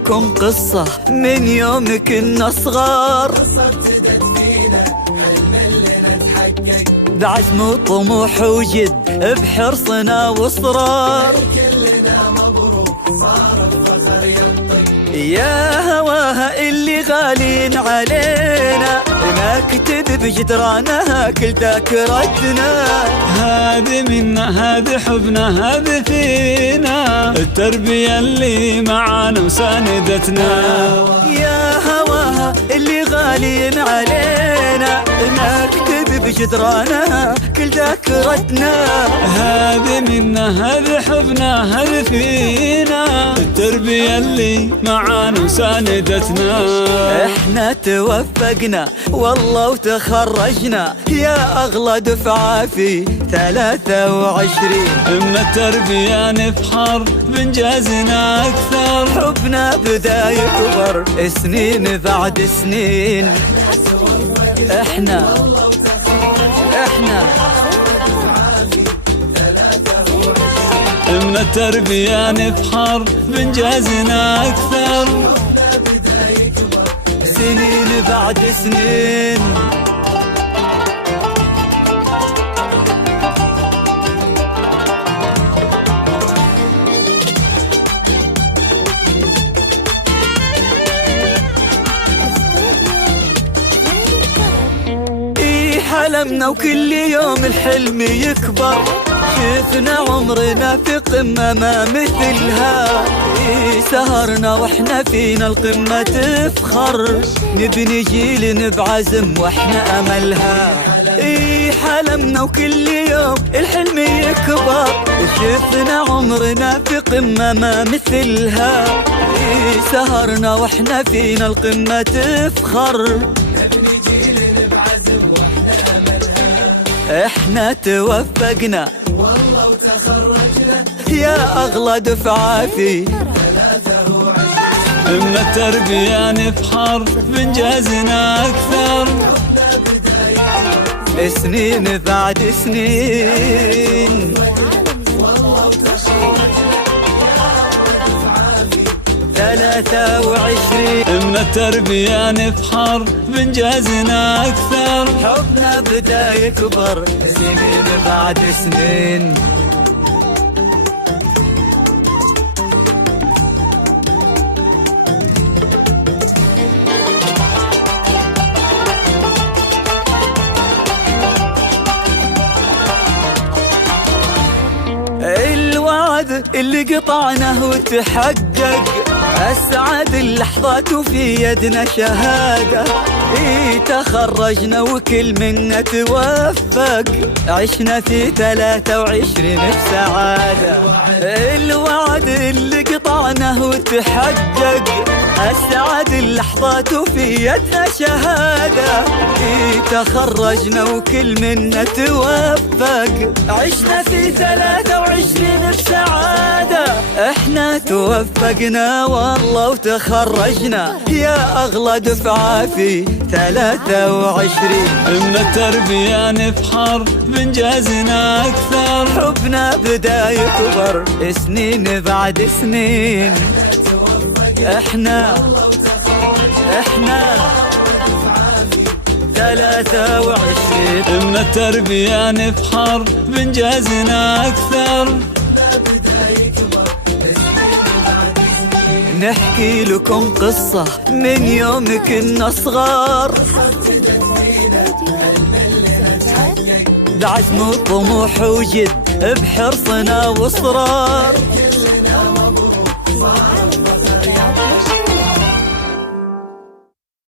لكم قصة من يوم كنا صغار، بعزم وطموح وجد بحرصنا واصرار. يا هواها اللي غالين علينا نكتب بجدرانها كل ذاكرتنا. هذه منا هذه حبنا هذه فينا، التربية اللي معانا وساندتنا. يا هواها اللي غالين علينا نكتب بجدرانها كل ذاكرتنا. هذه منا هذه حبنا هذه فينا، التربية اللي معانا وساندتنا. احنا توفقنا والله وتخرجنا يا اغلى دفعة في 23. من التربية نفخر بانجازنا اكثر، حبنا بدا يكبر سنين بعد سنين. احنا من التربية نفخر بانجازنا اكثر، سنين بعد سنين. حلمنا وكل يوم الحلم يكبر، شفنا عمرنا في قمة ما مثلها. سهرنا واحنا فينا القمة تفخر، نبني جيل بعزم واحنا املها. حلمنا وكل يوم الحلم يكبر، شفنا عمرنا في قمة ما مثلها. سهرنا واحنا فينا القمة تفخر، احنا توفقنا والله وتخرجنا يا اغلى دفعة في 23. من التربية نفخر بانجازنا اكثر، سنين بعد سنين. 23 من التربية نفخر بانجازنا اكثر، حبنا بدا يكبر سنين بعد سنين. الوعد اللي قطعناه وتحقق، أسعد اللحظات وفي يدنا شهادة. تخرجنا وكل منا توفق، عشنا في 23 بسعادة. الوعد اللي قطعناه وتحقق، أسعد اللحظات وفي يدنا شهادة. تخرجنا وكل منا توفق، عشنا في 23 بسعادة. احنا توفقنا والله وتخرجنا يا اغلى دفعة في 23. من التربية نفخر بانجازنا اكثر، حبنا بدا يكبر سنين بعد سنين. احنا 23. من التربية نفخر بانجازنا اكثر، نحكي لكم قصة من يوم كنا صغار، بعزم وطموح وجد بحرصنا واصرار.